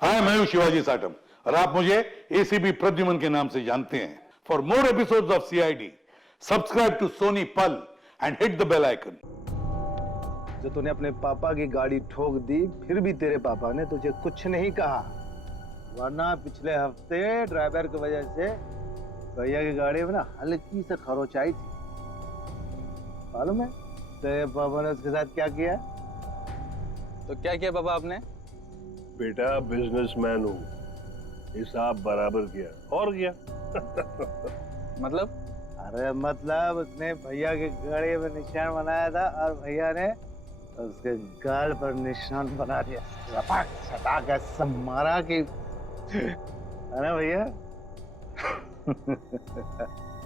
हाय, मैं हूं शिवाजी साटम और आप मुझे एसीपी प्रद्युमन के नाम से जानते हैं। For more episodes of CID subscribe to Sony Pal and hit the bell icon. जो तूने अपने पापा की गाड़ी ठोक दी, फिर भी तेरे पापा ने तुझे कुछ नहीं कहा, वरना पिछले हफ्ते ड्राइवर की वजह से भैया की गाड़ी में ना हल्की से खरोच आई थी। मालूम है तेरे पापा ने उसके साथ क्या किया? तो क्या किया पापा आपने? बेटा बिजनेसमैन हूँ, हिसाब बराबर किया और किया। मतलब? अरे मतलब उसने भैया की गाड़ी में निशान बनाया था और भैया ने उसके गाल पर निशान बना दिया। लपक सटाक ऐसा मारा कि, है ना भैया?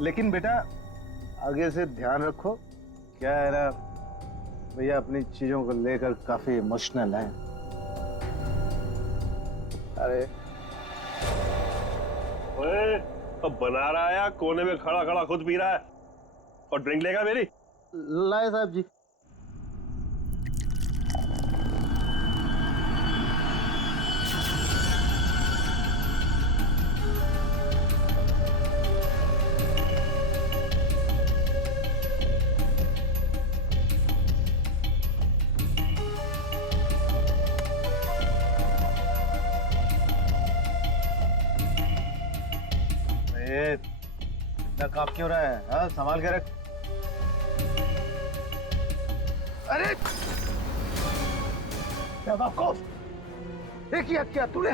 लेकिन बेटा आगे से ध्यान रखो, क्या है ना भैया अपनी चीजों को लेकर काफी इमोशनल है। अरे ओए, अब बना रहा है या कोने में खड़ा खड़ा खुद पी रहा है? और ड्रिंक लेगा मेरी? लाए साहब जी। इतना कांप क्यों रहा है? हाँ, संभाल के रख। अरे बेवकूफ, ये क्या तूने?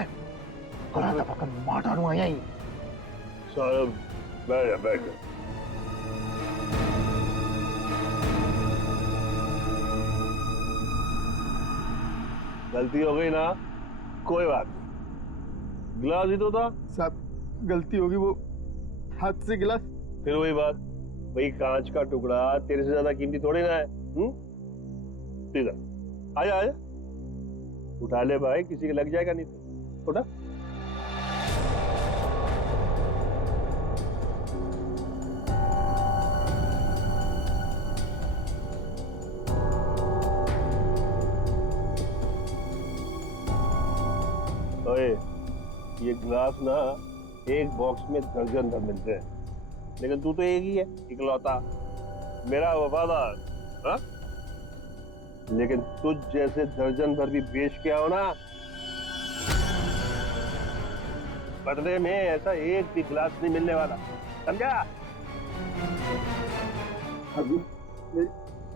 पकड़ मार डालूंगा यहीं। साहब बैठ जा। गलती हो गई ना, कोई बात नहीं, गिलास ही तो था। साहब गलती होगी, वो हाथ से गिलास। फिर वही बात, वही कांच का टुकड़ा तेरे से ज्यादा कीमती थोड़ी ना है। सीधा आजा आजा, उठा ले भाई, किसी के लग जाएगा नहीं तो। उठा। ओए, ये ग्लास ना एक बॉक्स में दर्जन भर मिलते हैं, लेकिन तू तो एक ही है, इकलौता मेरा वफादार। हाँ? लेकिन तुझ जैसे दर्जन भर भी बेच के आओ ना, बदले में ऐसा एक भी गिलास नहीं मिलने वाला, समझा? अभी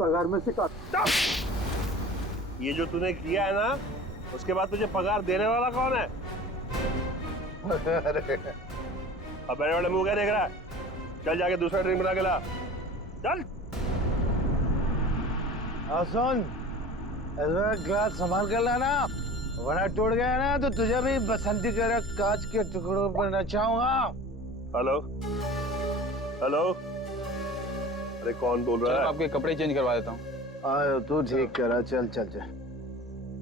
पगार में से काट। ये जो तूने किया है ना, उसके बाद तुझे पगार देने वाला कौन है? अब बड़े बड़े मुंह क्या देख रहा है? चल जाके दूसरा ड्रिंक बना के ला, चल। सुन, ग्लास संभाल कर लाना, वरना टूट गया ना तो तुझे भी बसंती कर कांच के टुकड़ों पर नचाऊंगा। हेलो हेलो, अरे कौन बोल रहा है? आपके कपड़े चेंज करवा देता हूँ। आयो तू ठीक करा, चल चल चल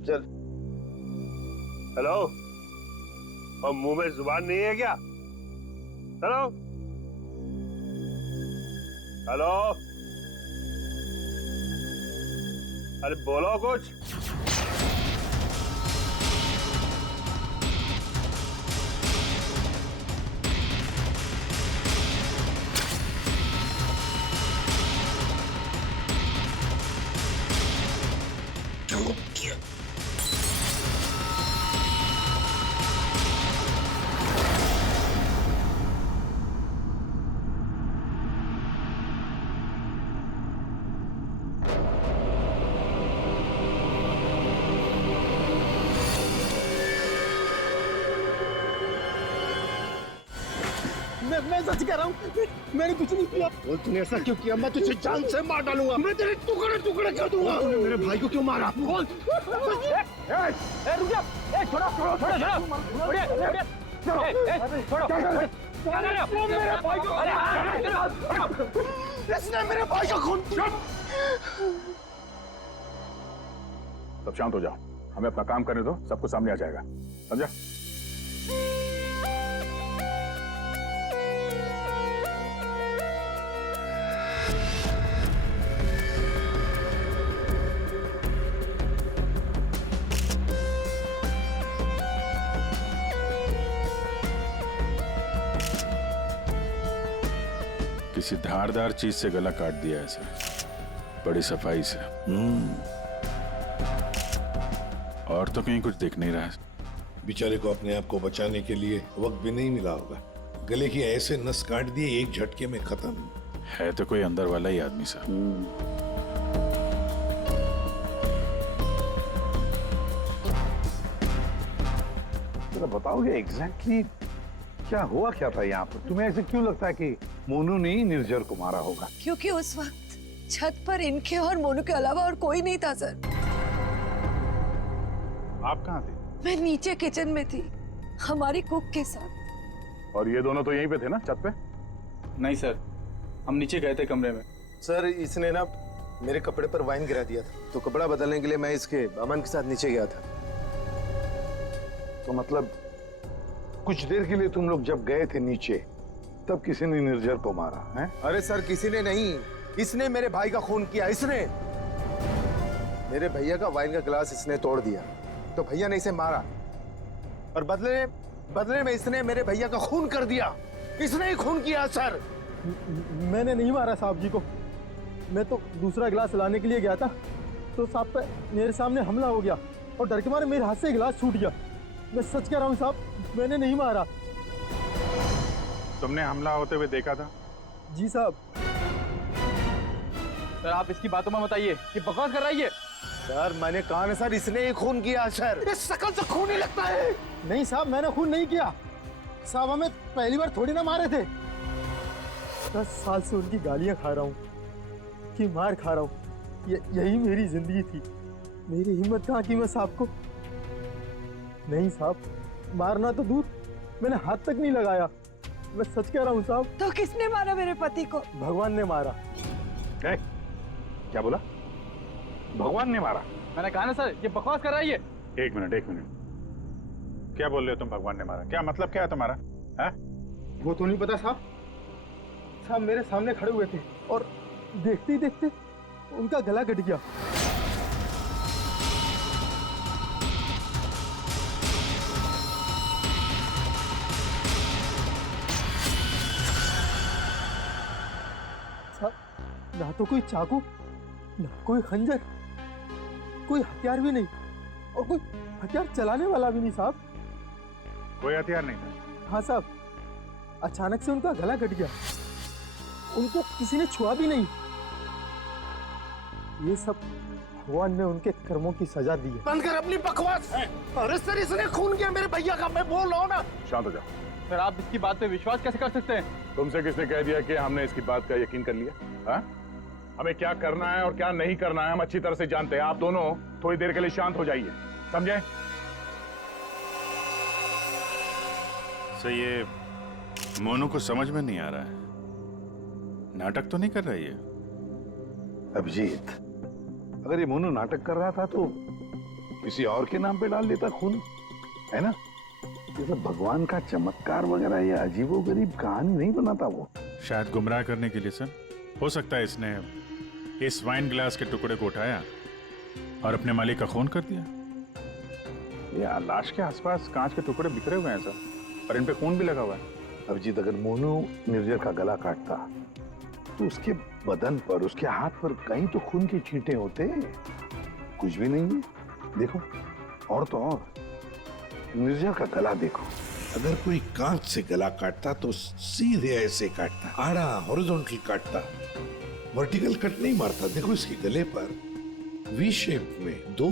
चल। हेलो, और मुंह में जुबान नहीं है क्या? हेलो हेलो, अरे बोलो कुछ। मैं सच कह रहा हूँ, मैंने कुछ नहीं किया। बोल तूने ऐसा क्यों किया? मैं तुझे जान से मार डालूंगा, मैं तेरे टुकड़े टुकड़े कर दूंगा। तूने मेरे भाई को क्यों मारा? बोल। रुक जा, छोड़ो छोड़ो छोड़ो छोड़ो, छोड़िए छोड़िए, छोड़ो मेरे भाई को। इसने मेरे भाई का खून। सब शांत हो जाओ, हमें अपना काम करने दो, सब कुछ सामने आ जाएगा, समझा? किसी धारदार चीज से गला काट दिया है सर, बड़ी सफाई से। और तो कहीं कुछ दिख नहीं रहा है। बेचारे को अपने आप को बचाने के लिए वक्त भी नहीं मिला होगा। गले की ऐसे नस काट दिए एक झटके में खत्म। है तो कोई अंदर वाला ही आदमी सर। जरा बताओगे एग्जैक्टली क्या हुआ क्या था यहाँ पर? तुम्हें ऐसे क्यों लगता है कि मोनू ने ही निर्जर को मारा होगा? क्योंकि उस वक्त छत पर इनके और मोनू के अलावा और कोई नहीं था सर। आप कहाँ थे? मैं नीचे किचन में थी हमारी कुक के साथ। और ये दोनों तो यहीं पे थे ना, छत पे? नहीं सर, हम नीचे गए थे कमरे में। सर इसने ना मेरे कपड़े पर वाइन गिरा दिया था, तो कपड़ा बदलने के लिए मैं इसके अमन के साथ नीचे गया था। तो मतलब कुछ देर के लिए तुम लोग जब गए थे नीचे तब किसी ने निर्जर को मारा है? अरे सर किसी ने नहीं, इसने मेरे भाई का खून किया। इसने मेरे भैया का वाइन का गिलास इसने तोड़ दिया, तो भैया ने इसे मारा और बदले में इसने मेरे भैया का खून कर दिया। इसने ही खून किया सर। मैंने नहीं मारा साहब जी को। मैं तो दूसरा गिलास लाने के लिए गया था, तो साहब पे मेरे सामने हमला हो गया और डर के मारे मेरे हाथ से गिलास छूट गया। मैं सच कह रहा हूँ साहब, मैंने नहीं मारा। तुमने हमला होते हुए देखा था? जी साहब। सर आप इसकी बातों में बताइए, ये बकवास कर रही है। सर मैंने कहा ना सर, इसने ही खून किया सर। इस शकल से खून ही लगता है। नहीं साहब, मैंने खून नहीं किया साहब। हमें पहली बार थोड़ी ना मारे थे। 10 साल से उनकी गालियां खा रहा हूँ, कि मार खा रहा हूँ। यही मेरी जिंदगी थी। मेरी हिम्मत कहाँ की मैं साहब को। नहीं साहब, मारना तो दूर, मैंने हाथ तक नहीं लगाया। मैं सच कह रहा हूँ साहब। तो किसने मारा मेरे पति को? भगवान ने मारा। क्या बोला? भगवान ने मारा? मैंने कहा ना सर, ये बकवास कर रही है। एक मिनट। क्या बोल रहे हो तुम? भगवान ने मारा? क्या मतलब क्या है तुम्हारा? है? वो तो नहीं पता साहब। साहब मेरे सामने खड़े हुए थे और देखते ही देखते उनका गला कट गया। साहब ना तो कोई चाकू, ना कोई खंजर, कोई हथियार भी नहीं, और कोई हथियार चलाने वाला भी नहीं साहब। कोई हथियार नहीं था? हाँ साहब, अचानक से उनका गला कट गया। उनको किसी ने छुआ भी नहीं। ये सब भगवान ने उनके कर्मों की सजा दी है। बंद कर अपनी बकवास। अरे सर इसने खून किया मेरे भैया का, मैं बोल रहा हूँ ना। शांत हो जाओ। सर आप इसकी बात पे विश्वास कैसे कर सकते हैं? तुमसे किसने कह दिया कि हमने इसकी बात का यकीन कर लिया? हाँ? हमें क्या करना है और क्या नहीं करना है हम अच्छी तरह से जानते हैं। आप दोनों थोड़ी देर के लिए शांत हो जाइए, समझे? सही ये मोनू को समझ में नहीं आ रहा है, नाटक तो नहीं कर रही है? अभिजीत, अगर ये मोनू नाटक कर रहा था तो किसी और के नाम पे डाल देता खून, है ना? जैसे भगवान का चमत्कार वगैरह ये अजीबोगरीब कहानी नहीं बनाता वो। शायद गुमराह करने के लिए सर। हो सकता है इसने इस वाइन ग्लास के टुकड़े को उठाया और अपने मालिक का खून कर दिया। ये लाश के आसपास कांच के टुकड़े बिखरे हुए हैं सर, और इन पे खून भी लगा हुआ है। अभिजीत, अगर मोनू निर्जर का गला काटता तो उसके बदन पर, उसके हाथ पर कहीं तो खून के छींटे होते। कुछ भी नहीं है। देखो, और तो और निर्जर का गला देखो। अगर कोई कांच से गला काटता तो सीधे ऐसे काटता, आड़ा हॉरिजॉन्टल काटता, वर्टिकल कट नहीं मारता। देखो इसके गले पर वी शेप में 2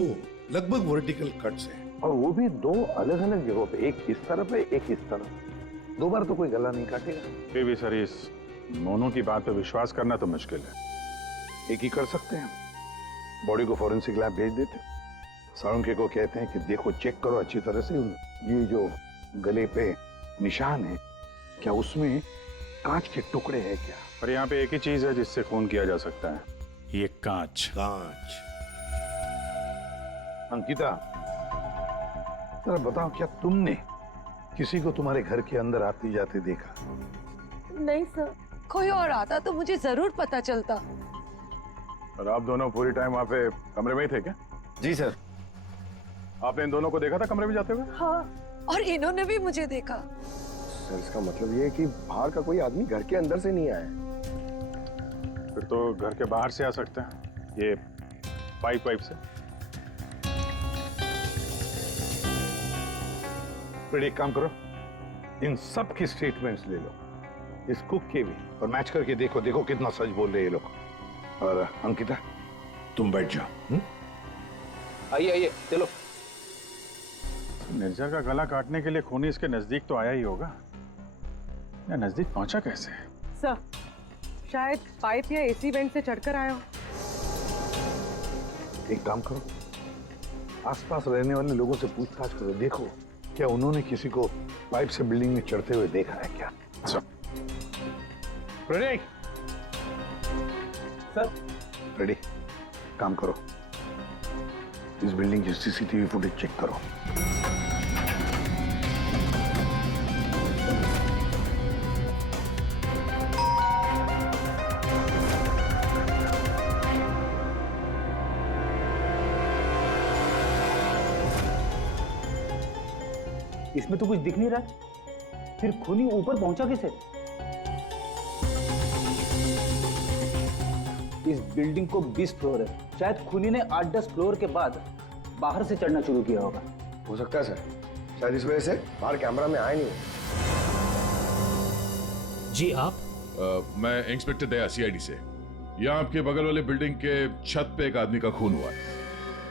लगभग वर्टिकल कट्स हैं, और वो भी 2 अलग अलग जगहों पे, एक इस तरफ है एक इस तरफ। 2 बार तो कोई गला नहीं काटेगा। फिर भी सर इस मोनू की बात पे विश्वास करना तो मुश्किल है। एक ही कर सकते हैं, बॉडी को फॉरेंसिक लैब भेज देते। साळुंखे को कहते हैं कि देखो, चेक करो अच्छी तरह से, ये जो गले पे निशान है, क्या उसमें कांच के टुकड़े हैं क्या? और यहाँ पे एक ही चीज है जिससे खून किया जा सकता है, ये कांच। कांच। अंकिता, जरा बताओ, क्या तुमने किसी को तुम्हारे घर के अंदर आते जाते देखा? नहीं सर, कोई और आता तो मुझे जरूर पता चलता। और आप दोनों पूरी टाइम वहाँ पे कमरे में ही थे क्या? जी सर। आपने इन दोनों को देखा था कमरे में जाते हुए? हाँ, और इन्होंने भी मुझे देखा। सर इसका मतलब ये है कि बाहर का कोई आदमी घर के अंदर से नहीं आया। तो घर के बाहर से आ सकते हैं, ये पाइप से। फिर एक काम करो, इन सब की स्टेटमेंट्स ले लो, इस कुक के भी, और मैच करके देखो देखो कितना सच बोल रहे हैं ये लोग। और अंकिता तुम बैठ जाओ। आइए आइए चलो। निर्जर का गला काटने के लिए खूनी इसके नजदीक तो आया ही होगा, या नजदीक पहुंचा कैसे? सर, शायद पाइप या एसी वेंट से चढ़कर आया हो। एक काम करो, आसपास रहने वाले लोगों से पूछताछ करो, देखो क्या उन्होंने किसी को पाइप से बिल्डिंग में चढ़ते हुए देखा है क्या? Ready sir. रेडी, काम करो, इस बिल्डिंग की सीसीटीवी फुटेज चेक करो। इसमें तो कुछ दिख नहीं रहा, फिर खूनी ऊपर पहुंचा कैसे? इस बिल्डिंग को 20 फ्लोर है, शायद खूनी ने 8-10 फ्लोर के बाद बाहर से चढ़ना शुरू किया होगा। हो सकता है सर, शायद इस वजह से बाहर कैमरा में आए नहीं। जी आप? मैं इंस्पेक्टर दया सीआईडी से। यहाँ आपके बगल वाले बिल्डिंग के छत पे एक आदमी का खून हुआ है।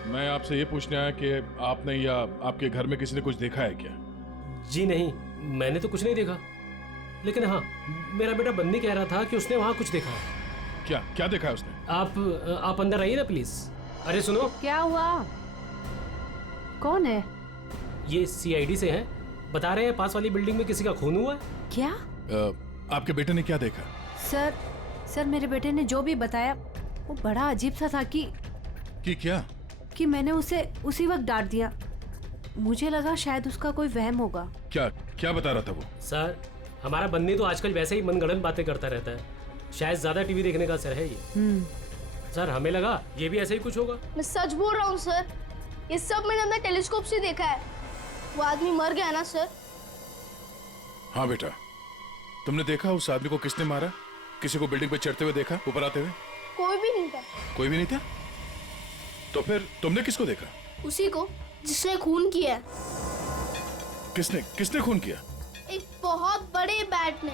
मैं आपसे ये पूछने आया कि आपने या आपके घर में किसी ने कुछ देखा है क्या? जी नहीं, मैंने तो कुछ नहीं देखा, लेकिन हाँ, मेरा बेटा बन्नी कह रहा था कि उसने वहाँ कुछ देखा है। क्या क्या देखा है उसने? आप अंदर आइए ना प्लीज। अरे सुनो, क्या हुआ? कौन है? ये सीआईडी से हैं, बता रहे हैं पास वाली बिल्डिंग में किसी का खून हुआ है। क्या? आपके बेटे ने क्या देखा? सर मेरे बेटे ने जो भी बताया वो बड़ा अजीब सा था कि क्या? कि मैंने उसे उसी वक्त डांट दिया। मुझे लगा शायद उसका कोई वहम होगा। क्या बता रहा था वो? सर, हमारा बन्नी तो आजकल वैसे ही मनगढ़ंत बातें करता रहता है, शायद ज्यादा टीवी देखने का असर है ये। सर, हमें लगा ये भी ऐसे ही कुछ होगा। मैं सच बोल रहा हूँ सर, ये सब मैंने अपने टेलीस्कोप से देखा है। वो आदमी मर गया ना सर। हाँ बेटा, तुमने देखा उस आदमी को किसने मारा? किसी को बिल्डिंग पे चढ़ते हुए देखा, ऊपर आते हुए? कोई भी नहीं था। कोई भी नहीं था? तो फिर तुमने किसको देखा? उसी को जिसने खून किया। किसने खून किया? एक बहुत बड़े बैट ने।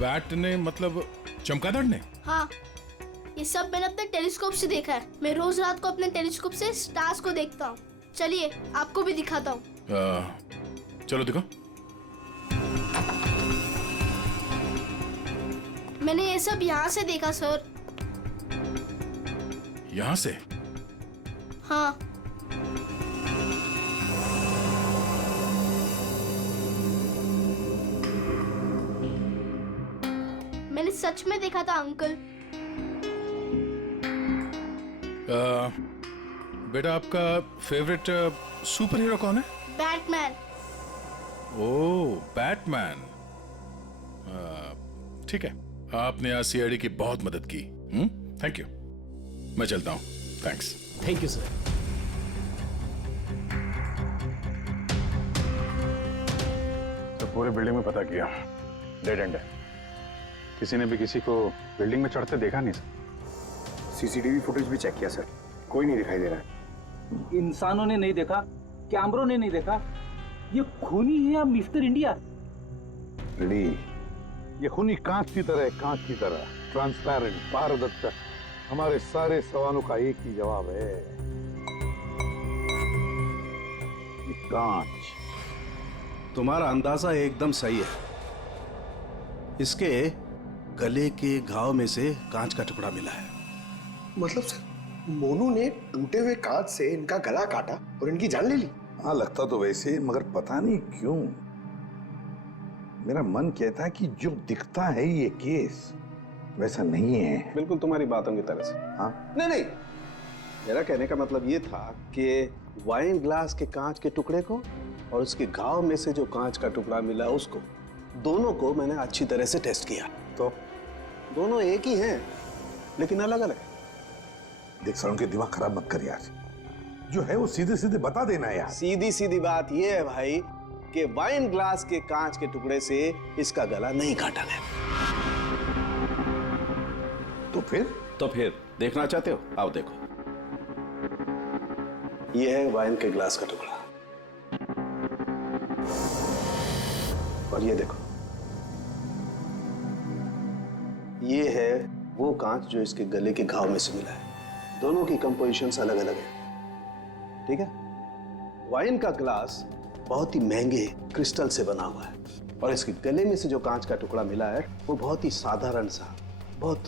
बैट ने मतलब चमगादड़ ने? हाँ, ये सब मैंने अपने टेलीस्कोप से देखा है। मैं रोज रात को अपने टेलीस्कोप से स्टार्स को देखता हूँ। चलिए आपको भी दिखाता हूँ। चलो दिखो। मैंने ये सब यहाँ से देखा सर। यहाँ से? हाँ, मैंने सच में देखा था अंकल। बेटा, आपका फेवरेट सुपर हीरो कौन है? बैटमैन। ओह, बैटमैन। ठीक है, आपने आज सीआईडी की बहुत मदद की। Thank you. मैं चलता हूँ। थैंक्स। Thank you sir. तो पूरे बिल्डिंग में पता किया, डेड एंड है। किसी ने भी किसी को बिल्डिंग में चढ़ते देखा नहीं सर। सीसीटीवी फुटेज भी चेक किया सर, कोई नहीं दिखाई दे रहा है। इंसानों ने नहीं देखा, कैमरों ने नहीं देखा, ये खूनी है या मिस्टर इंडिया? रेडी, ये खूनी कांच की तरह है, कांच की तरह ट्रांसपेरेंट, पारदर्शक। हमारे सारे सवालों का एक ही जवाब है, ये कांच। तुम्हारा अंदाजा एकदम सही है। इसके गले के घाव में से कांच का टुकड़ा मिला है। मतलब सर, मोनू ने टूटे हुए कांच से इनका गला काटा और इनकी जान ले ली? हाँ, लगता तो वैसे, मगर पता नहीं क्यों मेरा मन कहता है कि जो दिखता है ये केस वैसा नहीं है। बिल्कुल तुम्हारी बातों की तरह से। हाँ, नहीं, मेरा कहने का मतलब ये था कि वाइन ग्लास के कांच के टुकड़े को और उसके घाव में से जो कांच का टुकड़ा मिला उसको, दोनों को मैंने अच्छी तरह से टेस्ट किया, तो दोनों एक ही हैं लेकिन अलग अलग। देख सर, उनके दिमाग खराब मत कर यार, जो है वो सीधे सीधे बता देना यार। सीधी सीधी बात ये है भाई कि वाइन ग्लास के कांच के टुकड़े से इसका गला नहीं काटा गया। तो फिर देखना चाहते हो? आओ देखो। ये है वाइन के ग्लास का टुकड़ा, और ये देखो, ये है वो कांच जो इसके गले के घाव में से मिला है। दोनों की कंपोजिशंस अलग अलग है, ठीक है? वाइन का ग्लास बहुत ही महंगे क्रिस्टल से बना हुआ है, और इसके गले में से जो कांच का टुकड़ा मिला है वो बहुत ही साधारण सा, बहुत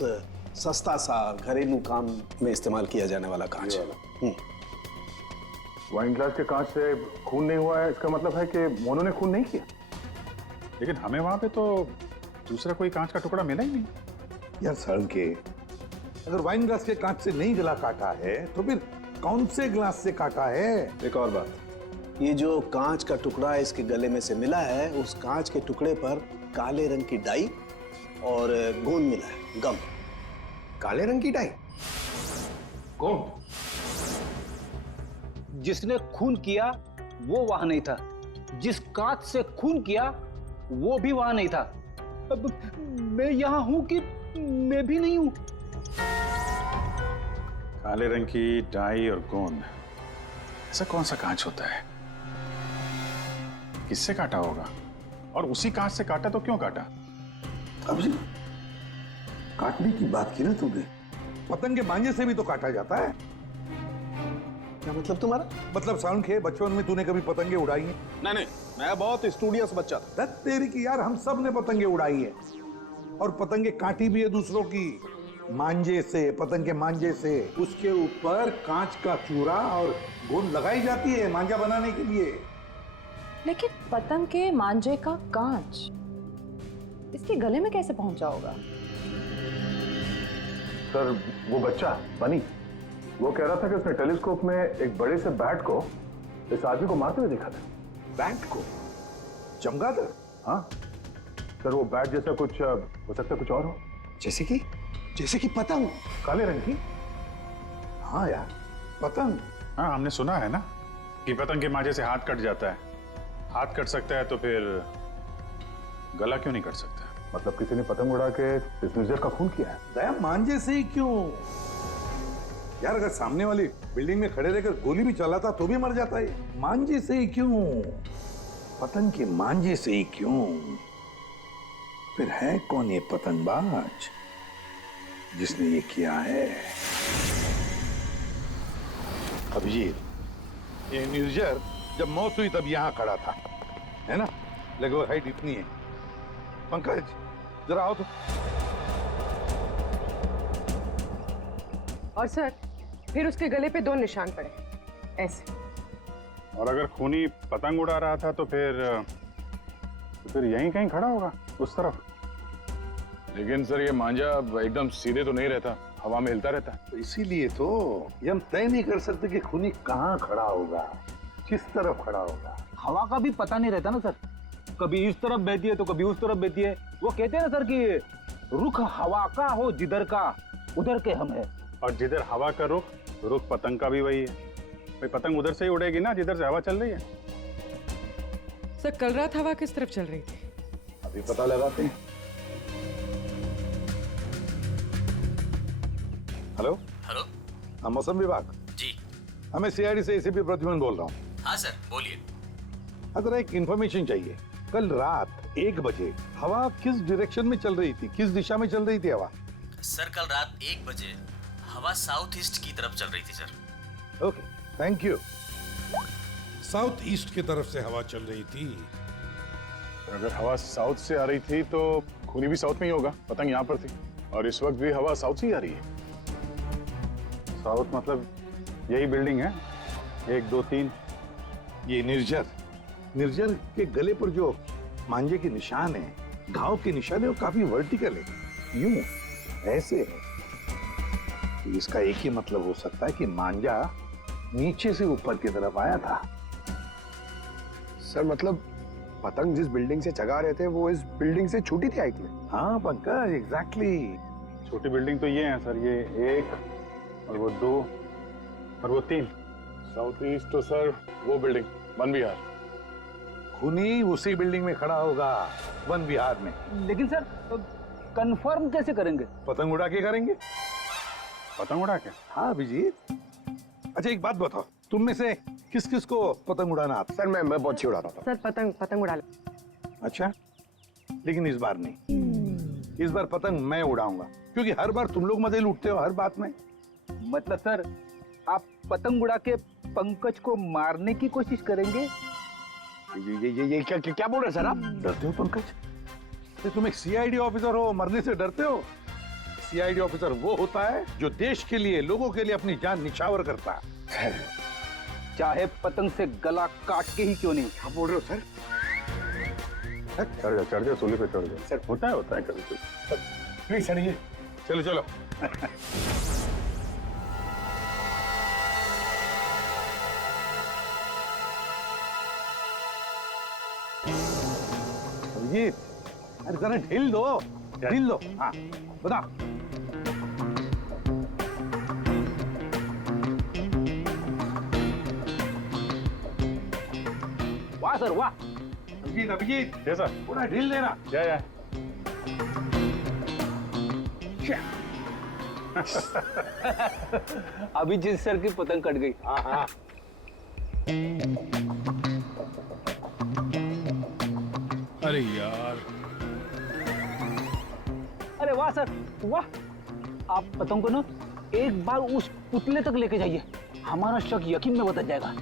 सस्ता सा, घरेलू काम में इस्तेमाल किया जाने वाला कांच है। वाइन ग्लास के कांच से खून नहीं हुआ है, इसका मतलब है कि मोनू ने खून नहीं किया। लेकिन हमें वहां पे तो दूसरा कोई कांच का टुकड़ा मिला ही नहीं। यार सड़न के, अगर वाइन ग्लास के कांच से नहीं गला काटा है तो फिर कौन से ग्लास से काटा है? एक और बात, ये जो कांच का टुकड़ा इसके गले में से मिला है, उस कांच के टुकड़े पर काले रंग की डाई और गोंद मिला है, गम। काले रंग की डाई, कौन? जिसने खून किया वो वहां नहीं था, जिस कांच से खून किया वो भी वहां नहीं था। अब मैं यहां हूं कि मैं भी नहीं हूं। काले रंग की डाई और गोंद, ऐसा कौन सा कांच होता है? किससे काटा होगा? और उसी कांच से काटा तो क्यों काटा? अब जी काटने की बात की ना तुमने, पतंग के मांझे से भी तो काटा जाता है। क्या मतलब तुम्हारा? मतलब साउंड के बचपन में तूने कभी पतंगे उड़ाई हैं? नहीं, मैं बहुत स्टूडियस बच्चा था। तेरी की यार, हम सब ने पतंगे उड़ाई है, और पतंगे काटी भी है दूसरों की, मांझे से, पतंग के मांझे से। उसके ऊपर कांच का चूरा और गोंद लगाई जाती है मांझा बनाने के लिए। लेकिन पतंग के मांझे का कांच इसके गले में कैसे पहुंचा होगा? सर, वो बच्चा बनी, वो कह रहा था कि उसने टेलीस्कोप में एक बड़े से बैट को इस आदमी को मारते हुए देखा था। बैट को? चमगादड़? हाँ सर, वो बैट जैसा कुछ हो सकता है, कुछ और हो। जैसे कि पतंग काले रंग की। हाँ यार, पतंग। हाँ, हमने सुना है ना कि पतंग के मांझे से हाथ कट जाता है। हाथ कट सकता है तो फिर गला क्यों नहीं कट सकता? मतलब किसी ने पतंग उड़ा के इस निर्जर का खून किया है। दया, मांझे से ही क्यों यार? अगर सामने वाली बिल्डिंग में खड़े रहकर गोली भी चलाता तो भी मर जाता है। मांझे से ही क्यों? पतंग के मांझे से ही क्यों? फिर है कौन ये पतंगबाज जिसने ये किया है? अभिजीत, ये निर्जर जब मौत हुई तब यहां खड़ा था, है ना? लगभग हाइट इतनी है। पंकज, जरा आओ तो। और सर, फिर उसके गले पे 2 निशान पड़े, ऐसे। और अगर खूनी पतंग उड़ा रहा था तो फिर यहीं कहीं खड़ा होगा, उस तरफ। लेकिन सर, ये मांझा एकदम सीधे तो नहीं रहता, हवा में हिलता रहता है। तो इसीलिए तो ये हम तय नहीं कर सकते कि खूनी कहाँ खड़ा होगा, किस तरफ खड़ा होगा। हवा का भी पता नहीं रहता ना सर, कभी इस तरफ बहती है तो कभी उस तरफ बहती है। वो कहते हैं ना सर कि रुख हवा का हो जिधर का उधर के हम है। और जिधर हवा का रुख पतंग का भी वही है। भाई, पतंग उधर से ही उड़ेगी ना जिधर से हवा चल रही है। सर, कल रात हवा किस तरफ चल रही थी? अभी पता लगाते हैं। हेलो हेलो, हाँ, मौसम विभाग जी। हमें सीआईडी से एसीपी प्रद्युमन बोल रहा हूँ। हाँ सर, बोलिए। अगर एक इंफॉर्मेशन चाहिए, कल रात 1 बजे हवा किस डायरेक्शन में चल रही थी, किस दिशा में चल रही थी हवा? सर, कल रात 1 बजे हवा साउथ ईस्ट की तरफ चल रही थी sir. Okay, thank you. South east की तरफ से हवा चल रही थी। अगर हवा साउथ से आ रही थी तो खूनी भी साउथ में ही होगा, पतंग यहाँ पर थी, और इस वक्त भी हवा साउथ से ही आ रही है। साउथ मतलब यही बिल्डिंग है, 1 2 3। ये निर्जर के गले पर जो मांझे के निशान है, घाव के निशान है, वो काफी वर्टिकल है, यूं ऐसे है। तो इसका एक ही मतलब हो सकता है कि मांझा नीचे से ऊपर की तरफ आया था। सर, मतलब पतंग जिस बिल्डिंग से चगा रहे थे वो इस बिल्डिंग से छोटी थी हाइट में? हाँ पंकज, एग्जैक्टली। छोटी बिल्डिंग तो ये है सर, ये 1 और वो 2 और वो 3। साउथ ईस्ट तो सर वो बिल्डिंग वन विहार। खूनी उसी बिल्डिंग में खड़ा होगा, वन विहार में। लेकिन सर, कंफर्म कैसे करेंगे? पतंग उड़ा के करेंगे। पतंग उड़ा के? हाँ अभिजीत। अच्छा एक बात बताओ, तुम में से किस किस को पतंग उड़ाना आता? सर मैं बहुत अच्छी उड़ाता था। सर पतंग उड़ा ले। अच्छा, लेकिन इस बार नहीं। इस बार पतंग मैं उड़ाऊंगा, क्योंकि हर बार तुम लोग मजे लूटते हो हर बात में। मतलब सर, आप पतंग उड़ा के पंकज को मारने की कोशिश करेंगे? ये क्या बोल रहे सर आप? डरते हो पंकज? तो तुम एक सीआईडी ऑफिसर हो, मरने से डरते हो? सीआईडी ऑफिसर वो होता है जो देश के लिए, लोगों के लिए अपनी जान निछावर करता है। चाहे पतंग से गला काट के ही क्यों नहीं। क्या बोल रहे हो सर? चढ़ जा सूली पे चढ़ जा। सर होता है कभी कभी। प्लीज चढ़िए। चलो चलो। अभिजीत, अरे जरा ढील दो, ढील दो। हाँ बता। वाह सर वाह। अभिजीत जैसा पूरा ढील देना। या अभिजीत सर की पतंग कट गई। हाँ हाँ। अरे यार, अरे वाह सर वाह। आप पतंग को ना एक बार उस पुतले तक लेके जाइए, हमारा शक यकीन में बदल जाएगा।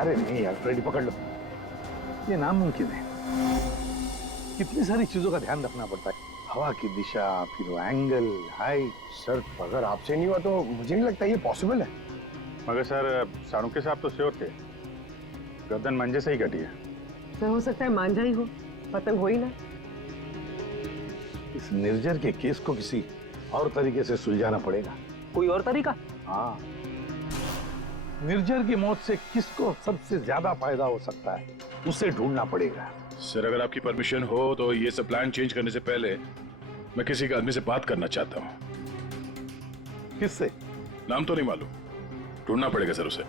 अरे नहीं यार, फ्रेडी पकड़ लो। ये नामुमकिन है। कितनी सारी चीजों का ध्यान रखना पड़ता है, हवा की दिशा, फिर वो एंगल, हाइट। सर अगर आपसे नहीं हुआ तो मुझे नहीं लगता ये पॉसिबल है। मगर सर सारुके साहब तो श्योर थे, गर्दन मंजे से ही कटी है। सर हो सकता है मांझा ही हो, पतंग हो ही ना। इस निर्जर के केस को किसी और तरीके से सुलझाना पड़ेगा। कोई और तरीका? हाँ, निर्जर की मौत से किसको सबसे ज्यादा फायदा हो सकता है, उसे ढूंढना पड़ेगा। सर अगर आपकी परमिशन हो तो ये सब प्लान चेंज करने से पहले मैं किसी के आदमी से बात करना चाहता हूँ। किससे? नाम तो नहीं मालूम, ढूंढना पड़ेगा सर उसे।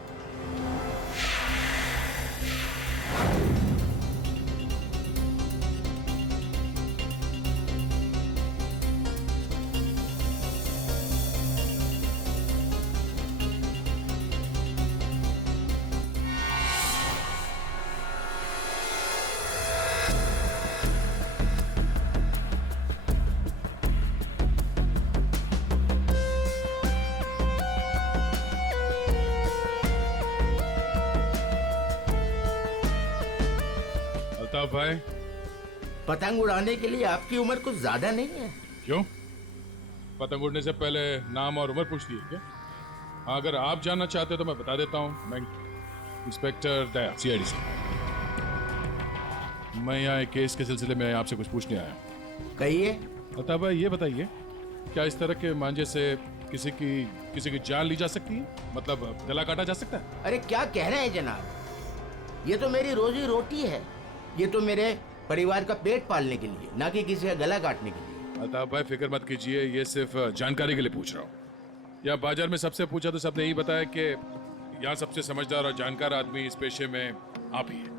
अल्ताफ भाई, पतंग उड़ाने के लिए आपकी उम्र कुछ ज्यादा नहीं है? क्यों? पतंग उड़ने से पहले नाम और उम्र पूछती है क्या? हाँ, अगर आप जानना चाहते हो तो मैं बता देता हूँ। मैं इंस्पेक्टर दया, सीआईडी से। मैं यहाँ एक केस के सिलसिले में आपसे कुछ पूछने आया हूँ। कहिए। अल्ताफ भाई ये बताइए, क्या इस तरह के मांझे से किसी की जान ली जा सकती है? मतलब गला काटा जा सकता है? अरे क्या कह रहे हैं जनाब, ये तो मेरी रोजी रोटी है, ये तो मेरे परिवार का पेट पालने के लिए, ना कि किसी का गला काटने के लिए। अल्ताफ भाई फिक्र मत कीजिए, ये सिर्फ जानकारी के लिए पूछ रहा हूँ। यहाँ बाजार में सबसे पूछा तो सबने यही बताया कि यहाँ सबसे समझदार और जानकार आदमी इस पेशे में आप ही हैं।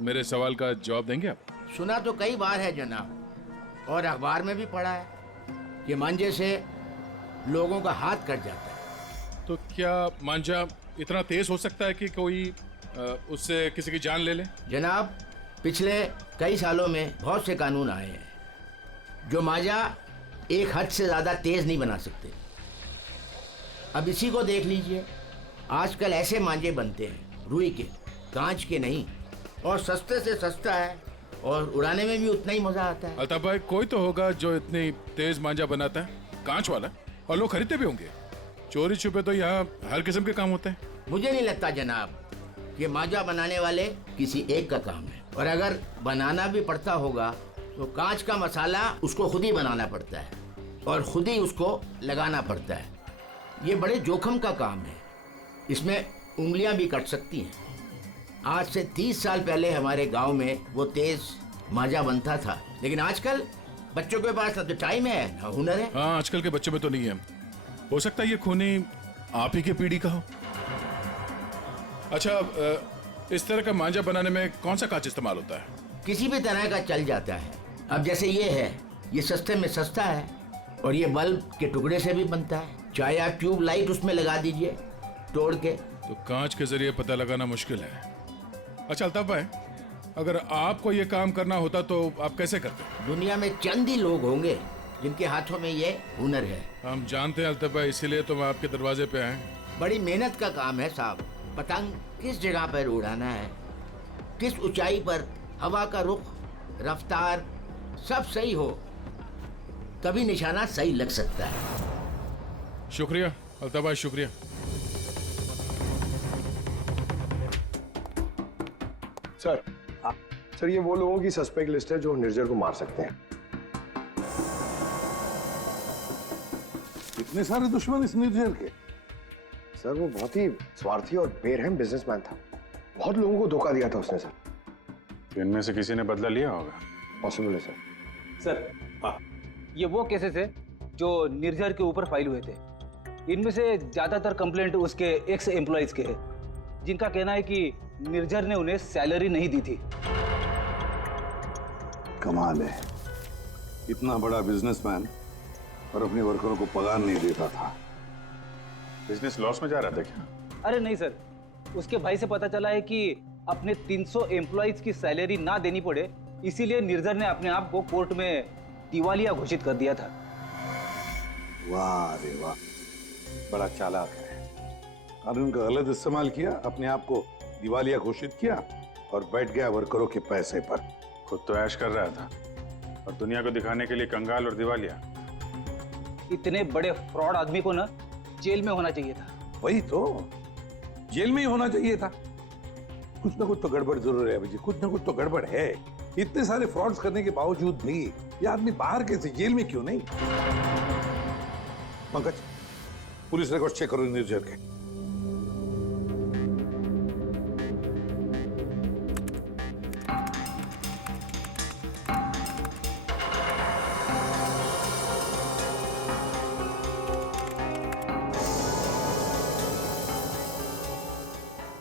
मेरे सवाल का जवाब देंगे आप? सुना तो कई बार है जनाब, और अखबार में भी पढ़ा है कि मांझे से लोगों का हाथ कट जाता है। तो क्या मांझा इतना तेज हो सकता है कि कोई उससे किसी की जान ले ले? जनाब पिछले कई सालों में बहुत से कानून आए हैं जो मांझा एक हद से ज्यादा तेज नहीं बना सकते। अब इसी को देख लीजिए, आजकल ऐसे मांझे बनते हैं रुई के, कांच के नहीं, और सस्ते से सस्ता है और उड़ाने में भी उतना ही मजा आता है। अल्ताफ भाई कोई तो होगा जो इतनी तेज मांझा बनाता है, कांच वाला, और लोग खरीदते भी होंगे। चोरी छुपे तो यहाँ हर किस्म के काम होते हैं। मुझे नहीं लगता जनाब कि मांझा बनाने वाले किसी एक का काम है, और अगर बनाना भी पड़ता होगा तो कांच का मसाला उसको खुद ही बनाना पड़ता है और खुद ही उसको लगाना पड़ता है। ये बड़े जोखिम का काम है, इसमें उंगलियां भी कट सकती हैं। आज से 30 साल पहले हमारे गांव में वो तेज मांझा बनता था, लेकिन आजकल बच्चों के पास ना तो टाइम है ना हुनर है। हाँ, आजकल के बच्चों में तो नहीं है। हो सकता है ये खूनी आप ही की पीढ़ी का हो। अच्छा, इस तरह का मांझा बनाने में कौन सा कांच इस्तेमाल होता है? किसी भी तरह का चल जाता है। अब जैसे ये है, ये सस्ते में सस्ता है और ये बल्ब के टुकड़े से भी बनता है। चाहे आप ट्यूब लाइट उसमें लगा दीजिए तोड़ के। तो कांच के जरिए पता लगाना मुश्किल है। अच्छा अल्ताफ भाई, अगर आपको ये काम करना होता तो आप कैसे करते? दुनिया में चंद ही लोग होंगे जिनके हाथों में ये हुनर है। हम जानते हैं अल्ताफ भाई, इसीलिए तो हम आपके दरवाजे पे आए। बड़ी मेहनत का काम है साहब। पतंग किस जगह पर उड़ाना है, किस ऊंचाई पर, हवा का रुख, रफ्तार सब सही हो तभी निशाना सही लग सकता है। शुक्रिया अल्ताफ भाई, शुक्रिया। सर, सर ये वो लोगों की सस्पेक्ट लिस्ट है जो निर्जर को मार सकते हैं। इतने सारे दुश्मन इस निर्जर के? सर वो बहुत ही स्वार्थी और बेरहम बिजनेसमैन था। बहुत लोगों को धोखा दिया था उसने सर। तो इनमें से किसी ने बदला लिया होगा। पॉसिबल है सर। सर हाँ, ये वो केसेस है जो निर्जर के ऊपर फाइल हुए थे। इनमें से ज्यादातर कंप्लेंट उसके एक्स एम्प्लॉइज के हैं, जिनका कहना है कि निर्जर ने उन्हें सैलरी नहीं दी थी। कमाल है, इतना बड़ा बिजनेसमैन और अपने वर्करों को पगार नहीं देता था। बिजनेस लॉस में जा रहा था क्या? अरे नहीं सर, उसके भाई से पता चला है कि अपने 300 एम्प्लॉइज की सैलरी ना देनी पड़े, इसीलिए निर्जर ने अपने आप को कोर्ट में दिवालिया घोषित कर दिया था। वाह रे वाह, बड़ा चालाक है। कानून का गलत इस्तेमाल किया, अपने आप को दिवालिया घोषित किया और बैठ गया वर्करों के पैसे पर। खुद तो ऐश कर रहा था और दुनिया को दिखाने के लिए कंगाल और दिवालिया। इतने बड़े फ्रॉड आदमी को ना जेल में होना चाहिए था। वही तो, जेल में ही होना चाहिए था। कुछ ना कुछ तो गड़बड़ जरूर है अभी जी, कुछ ना कुछ तो गड़बड़ है। इतने सारे फ्रॉड्स करने के बावजूद भी ये आदमी बाहर कैसे, जेल में क्यों नहीं? पंकज, पुलिस रिकॉर्ड चेक करो निर्जर के।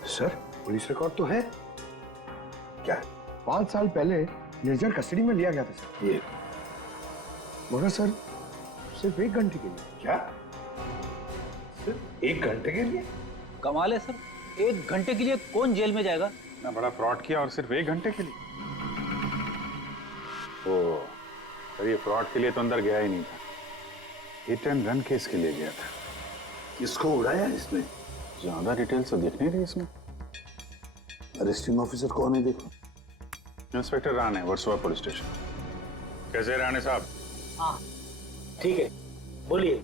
सर पुलिस रिकॉर्ड तो है। क्या? 5 साल पहले निर्जर कस्टडी में लिया गया था सर। ये मगर सर सिर्फ 1 घंटे के लिए। क्या? सिर्फ 1 घंटे के लिए? कमाल है सर, 1 घंटे के लिए कौन जेल में जाएगा? इतना बड़ा फ्रॉड किया और सिर्फ 1 घंटे के लिए? ओ, सर ये फ्रॉड के लिए तो अंदर गया ही नहीं था, हिट एंड रन केस के लिए गया था। किसको उड़ाया इसने? ज्यादा डिटेल्स तो दिख नहीं रही इसमें। अरेस्टिंग ऑफिसर कौन है देखो? Inspector Rane, Versova police station. कैसे हैं राणे साहब? हाँ ठीक है, बोलिए।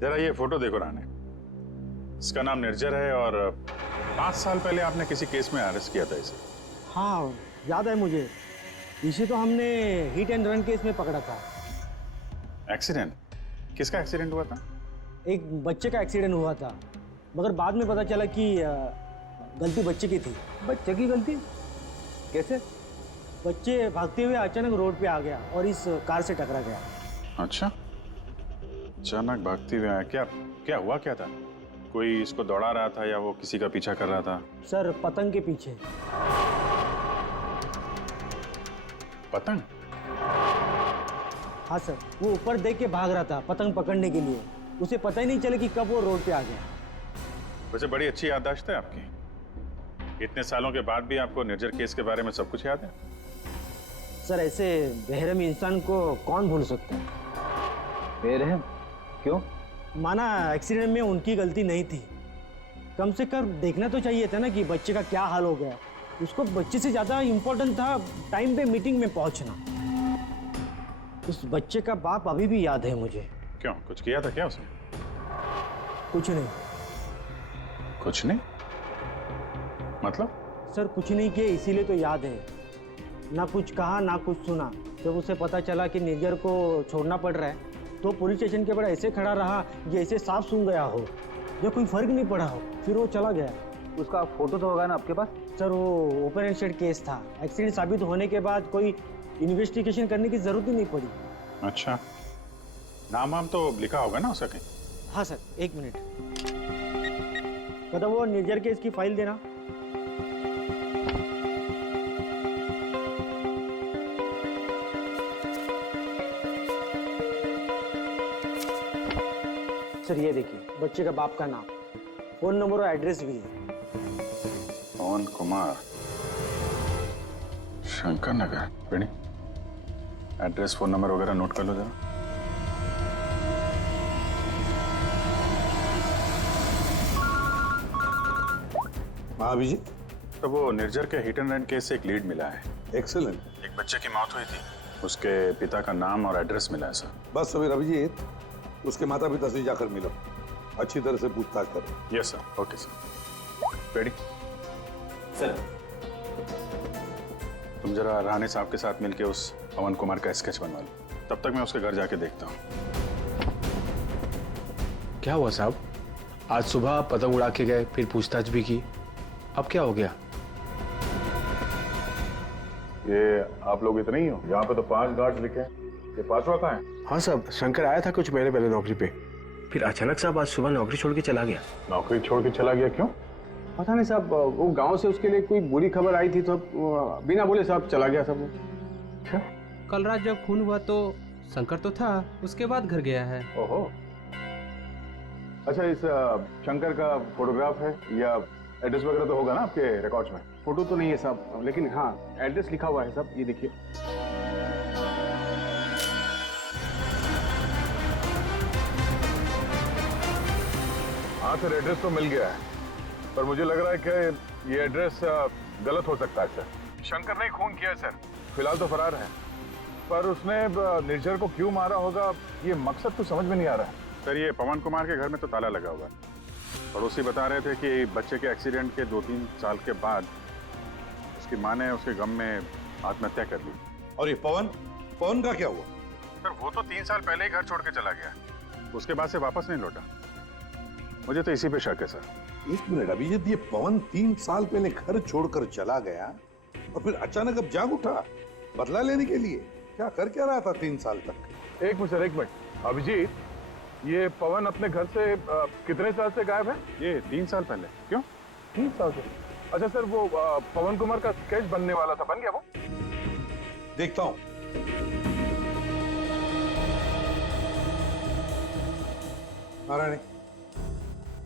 जरा ये फोटो देखो राणे, इसका नाम निर्जर है और 5 साल पहले आपने किसी केस में अरेस्ट किया था इसे। हाँ याद है मुझे, इसे तो हमने हिट एंड रन केस में पकड़ा था। एक्सीडेंट? किसका एक्सीडेंट हुआ था? एक बच्चे का एक्सीडेंट हुआ था, मगर बाद में पता चला कि गलती बच्चे की थी। बच्चे की गलती? कैसे? बच्चे भागते हुए अचानक रोड पे आ गया और इस कार से टकरा गया। अच्छा, अचानक भागते हुए आया। क्या हुआ क्या था? कोई इसको दौड़ा रहा था या वो किसी का पीछा कर रहा था? सर पतंग के पीछे। पतंग? हाँ सर, वो ऊपर देख के भाग रहा था पतंग पकड़ने के लिए। उसे पता ही नहीं चला कि कब वो रोड पे आ गया। वैसे बड़ी अच्छी याददाश्त है आपकी। इतने सालों के बाद भी आपको निर्जर केस के बारे में सब कुछ याद है? सर ऐसे बेरहम इंसान को कौन भूल सकता है? बेरहम? क्यों? माना एक्सीडेंट में उनकी गलती नहीं थी, कम से कम देखना तो चाहिए था ना कि बच्चे का क्या हाल हो गया। उसको बच्चे से ज्यादा इम्पोर्टेंट था टाइम पे मीटिंग में पहुंचना। उस बच्चे का बाप अभी भी याद है मुझे। क्यों, कुछ किया था क्या उसने? कुछ नहीं। कुछ नहीं? मतलब? सर कुछ नहीं किया, इसीलिए तो याद है। ना कुछ कहा ना कुछ सुना। जब उसे पता चला कि निर्जर को छोड़ना पड़ रहा है तो पुलिस स्टेशन के बड़ा ऐसे खड़ा रहा जैसे सांप सूंघ गया हो, या कोई फर्क नहीं पड़ा हो। फिर वो चला गया। उसका फोटो तो होगा ना आपके पास? सर वो ओपन एंड शेड केस था। एक्सीडेंट साबित होने के बाद कोई इन्वेस्टिगेशन करने की जरूरत ही नहीं पड़ी। अच्छा, नाम वाम तो लिखा होगा ना उसका कहीं? हाँ सर, 1 मिनट। मतलब वो निर्जर केस की फाइल देना। सर ये देखिए, बच्चे का बाप का नाम, फोन नंबर और एड्रेस भी है। पवन कुमार, शंकर नगर। बेटी, एड्रेस फोन नंबर वगैरह नोट कर लो जरा। हाँ अभिजीत, तो वो निर्जर के हिट एंड रन केस से एक लीड मिला है। एक्सीलेंट। एक बच्चे की मौत हुई थी, उसके पिता का नाम और एड्रेस मिला है सर। बस फिर अभिजीत, उसके माता पिता से जाकर मिलो, अच्छी तरह से पूछताछ करो। Yes sir, okay sir. Ready sir. तुम जरा राणे साहब के साथ मिलके उस पवन कुमार का स्केच बनवा लो, तब तक मैं उसके घर जाके देखता हूँ। क्या हुआ साहब? आज सुबह पतंग उड़ा के गए, फिर पूछताछ भी की, अब क्या हो गया? ये आप लोग इतने ही हो? यहाँ पे तो 5 गार्ड्स लिखे हैं, ये 5वां कहाँ है? हाँ साहब, शंकर आया था कुछ महीने पहले नौकरी पे, फिर अचानक साहब आज सुबह नौकरी छोड़ के चला गया। नौकरी छोड़ के चला गया, क्यों? पता नहीं साहब, वो गांव से उसके लिए कोई बुरी खबर आई थी तो बिना बोले साहब चला गया सब। अच्छा, कल रात जब खून हुआ तो शंकर तो था, उसके बाद घर गया है। ओहो। अच्छा, इस शंकर का फोटोग्राफ है या एड्रेस वगैरह तो होगा ना आपके रिकॉर्ड्स में? फोटो तो नहीं है साहब, लेकिन हाँ एड्रेस लिखा हुआ है साहब, ये देखिए। हाँ सर, एड्रेस तो मिल गया है, पर मुझे लग रहा है कि ये एड्रेस गलत हो सकता है सर। शंकर ने खून किया सर, फिलहाल तो फरार है, पर उसने निर्जर को क्यों मारा होगा ये मकसद तो समझ में नहीं आ रहा है। सर, ये पवन कुमार के घर में तो ताला लगा हुआ है। पड़ोसी बता रहे थे कि बच्चे के एक्सीडेंट के 2-3 साल के बाद उसकी माँ ने उसके गम में आत्महत्या कर ली। और ये पवन का क्या हुआ? सर, वो तो 3 साल पहले ही घर छोड़ के चला गया, उसके बाद से वापस नहीं लौटा। मुझे तो इसी पे शक है सर। 1 मिनट अभिजीत, ये पवन 3 साल पहले घर छोड़कर चला गया और फिर अचानक अब जाग उठा बदला लेने के लिए? क्या कर क्या रहा था 3 साल तक? 1 मिनट सर, 1 मिनट। अभिजीत, ये पवन अपने घर से कितने साल से गायब है? ये 3 साल पहले। क्यों 3 साल से? अच्छा सर, वो पवन कुमार का स्केच बनने वाला था, बन गया वो? देखता हूं। नारायण,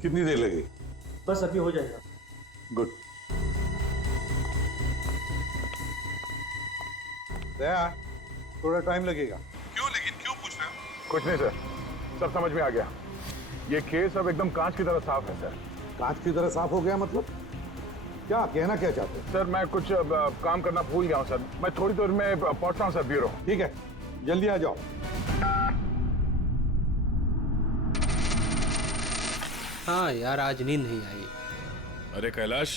कितनी देर लगेगी? बस अभी हो जाएगा। गुड। दया, थोड़ा टाइम लगेगा। क्यों, लेकिन क्यों पूछ रहे हो? कुछ नहीं सर, सब समझ में आ गया। ये केस अब एकदम कांच की तरह साफ है सर। कांच की तरह साफ हो गया मतलब? क्या कहना क्या चाहते हैं? सर, मैं कुछ काम करना भूल गया हूँ सर, मैं थोड़ी देर में पहुंचता हूँ सर ब्यूरो। ठीक है, जल्दी आ जाओ। हाँ यार, आज नींद नहीं आई। अरे कैलाश,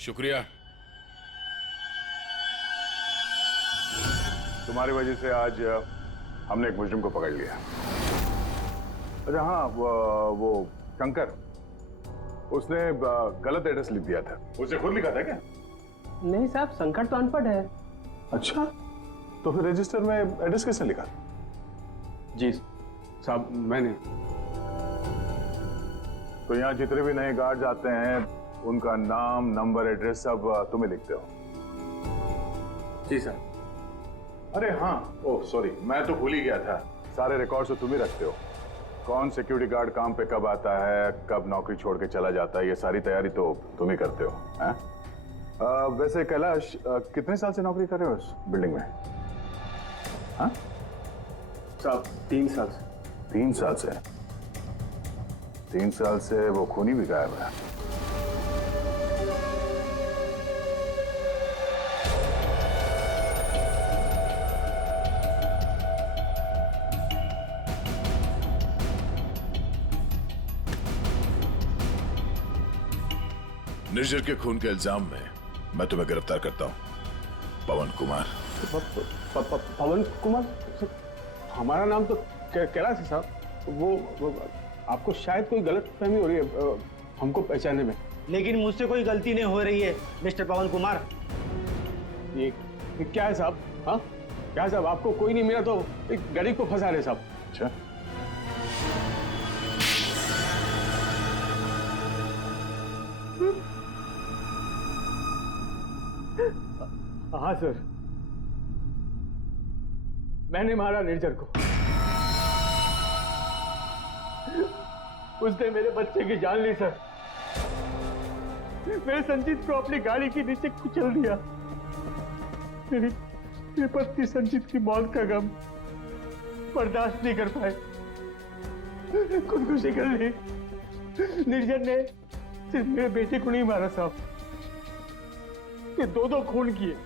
शुक्रिया। तुम्हारी वजह से आज हमने एक मुजरिम को पकड़ लिया। अच्छा हाँ, वो शंकर, उसने गलत एड्रेस लिख दिया था। उसे खुद लिखा था क्या? नहीं साहब, शंकर तो अनपढ़ है। अच्छा, तो फिर रजिस्टर में एड्रेस कैसे लिखा? जी साहब, मैंने। तो यहाँ जितने भी नए गार्ड्स आते हैं उनका नाम, नंबर, एड्रेस सब तुम्हें लिखते हो? जी सर। अरे हाँ, ओह सॉरी, मैं तो भूल ही गया था, सारे रिकॉर्ड्स तो तुम ही रखते हो। कौन सिक्योरिटी गार्ड काम पे कब आता है, कब नौकरी छोड़ के चला जाता है, ये सारी तैयारी तो तुम ही करते हो, हैं? वैसे कैलाश, कितने साल से नौकरी कर रहे हो इस बिल्डिंग में? हाँ साहब, 3 साल से। 3 साल से? 3 साल से वो खूनी भी गायब है। निर्जर के खून के इल्जाम में मैं तुम्हें गिरफ्तार करता हूं, पवन कुमार। पवन कुमार? हमारा नाम तो कैलाश है साहब। वो आपको शायद कोई गलत फहमी हो रही है हमको पहचानने में। लेकिन मुझसे कोई गलती नहीं हो रही है मिस्टर पवन कुमार। ये क्या है साहब? हाँ क्या है साहब, आपको कोई नहीं मिला तो एक गरीब को फंसा रहे साहब। अच्छा, हाँ सर, मैंने मारा निर्जर को। उसने मेरे बच्चे की जान ली सर। मेरे संजीत को अपनी गाड़ी के नीचे कुचल दिया। मेरी पत्नी संजीत की मौत का गम बर्दाश्त नहीं कर पाए, खुदकुशी कर ली। निर्जर ने सिर्फ मेरे बेटे को नहीं मारा साहब, ये दो खून किए।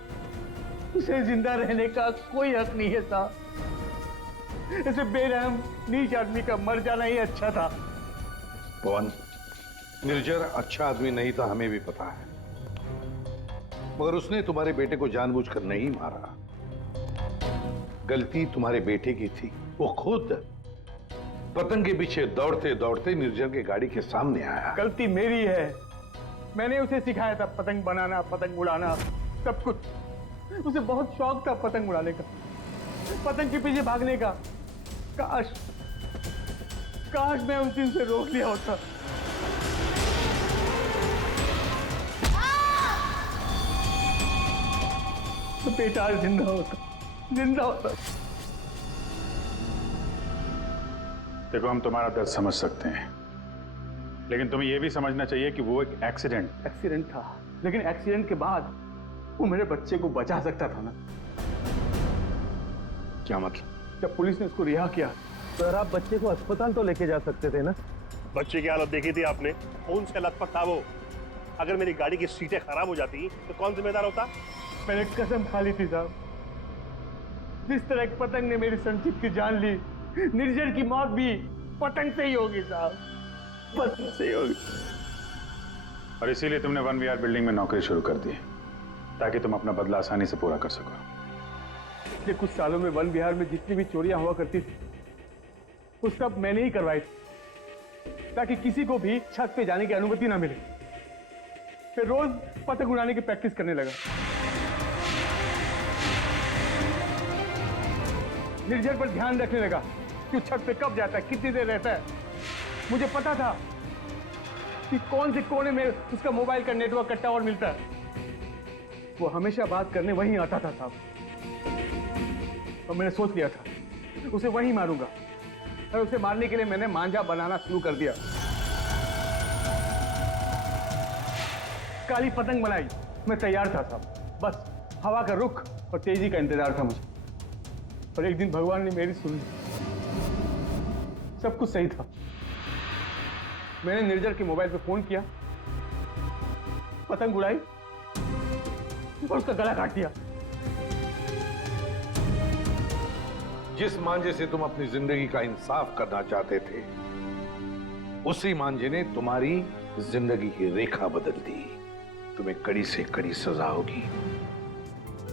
उसे जिंदा रहने का कोई हक नहीं है साहब। ऐसे बेरहम नीच आदमी का मर जाना ही अच्छा था। पवन, निर्जर अच्छा आदमी नहीं था, हमें भी पता है, मगर उसने तुम्हारे बेटे को जानबूझकर नहीं मारा। गलती तुम्हारे बेटे की थी। वो खुद पतंग के पीछे दौड़ते दौड़ते निर्जर के गाड़ी के सामने आया। गलती मेरी है। मैंने उसे सिखाया था पतंग बनाना, पतंग उड़ाना, सब कुछ। उसे बहुत शौक था पतंग उड़ाने का, पतंग के पीछे भागने का। काश मैं उस दिन से रोक लिया होता। तो बेटा आज जिंदा होता। देखो, हम तुम्हारा दर्द समझ सकते हैं, लेकिन तुम्हें यह भी समझना चाहिए कि वो एक एक्सीडेंट था, लेकिन एक्सीडेंट के बाद वो मेरे बच्चे को बचा सकता था ना। क्या मतलब? जब पुलिस ने उसको रिहा किया, सर आप बच्चे को अस्पताल तो लेके जा सकते थे ना। बच्चे की हालत देखी थी आपने, कौन से लथपथ था वो। अगर मेरी गाड़ी की सीटें खराब हो जाती तो कौन जिम्मेदार होता? मैंने कसम खा ली थी साहब, जिस तरह एक पतंग ने मेरी संचित की जान ली, निर्जर की मौत भी पतंग से ही होगी साहब, पतंग से ही होगी। और इसीलिए तुमने 1VR बिल्डिंग में नौकरी शुरू कर दी, ताकि तुम अपना बदला आसानी से पूरा कर सको। पिछले कुछ सालों में वन विहार में जितनी भी चोरियां हुआ करती थी, वो सब मैंने ही करवाई थी, ताकि किसी को भी छत पे जाने की अनुमति ना मिले। फिर रोज पतंग उड़ाने की प्रैक्टिस करने लगा। निर्जर पर ध्यान रखने लगा कि छत पे कब जाता है, कितनी देर रहता है। मुझे पता था कि कौन से कोने में उसका मोबाइल का नेटवर्क का टावर मिलता है। वो हमेशा बात करने वहीं आता था साहब, और मैंने सोच लिया था उसे वहीं मारूंगा। और उसे मारने के लिए मैंने मांझा बनाना शुरू कर दिया। काली पतंग बनाई, मैं तैयार था साहब, बस हवा का रुख और तेजी का इंतजार था मुझे। और एक दिन भगवान ने मेरी सुनी, सब कुछ सही था। मैंने निर्जर के मोबाइल पे फोन किया, पतंग उड़ाई और उसका गला काट दिया। जिस मांझे से तुम अपनी जिंदगी का इंसाफ करना चाहते थे, उसी मांझे ने तुम्हारी जिंदगी की रेखा बदल दी। तुम्हें कड़ी से कड़ी सजा होगी।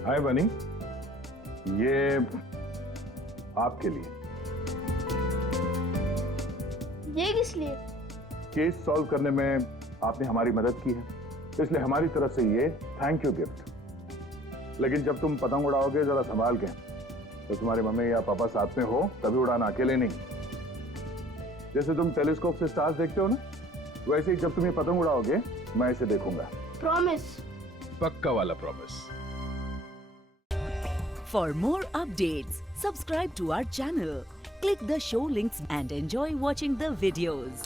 हाय बनी, ये आपके लिए। ये किस लिए? केस सॉल्व करने में आपने हमारी मदद की है, इसलिए हमारी तरफ से ये थैंक यू गिफ्ट। लेकिन जब तुम पतंग उड़ाओगे जरा संभाल के, तो तुम्हारी मम्मी या पापा साथ में हो तभी उड़ाना, अकेले नहीं। जैसे तुम टेलीस्कोप से स्टार्स देखते हो ना, वैसे ही जब तुम ये पतंग उड़ाओगे मैं इसे देखूंगा। प्रॉमिस? पक्का वाला promise. For more updates, subscribe to our channel, click the show links and enjoy watching the videos.